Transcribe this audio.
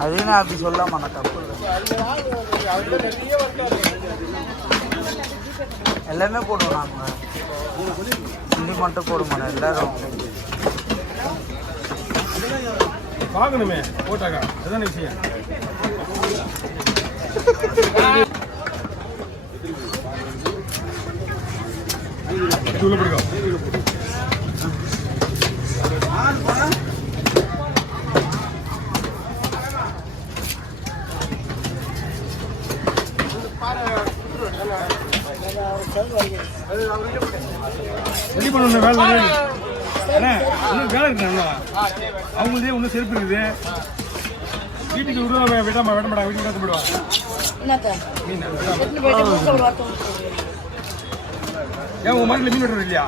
அது நான் அப்படி சொல்லாமா நான் தப்பு எல்லாமே போடுவோம் நாங்கள் இது மட்டும் போட மாட்டோம் எல்லாரும் பார்க்கணுமே போட்டாக்கா அதுதான் விஷயம் உள்ள போடுங்க ரெடி பண்ண வேலை இன்னும் வேலை இருக்கு அவங்களே ஒன்றும் செருப்பு இருக்குது வீட்டுக்கு விட விட மாட்டாங்க வீட்டுக்கு விட ஏன் உங்க மாட்டில் மீன் வெட்டுறது இல்லையா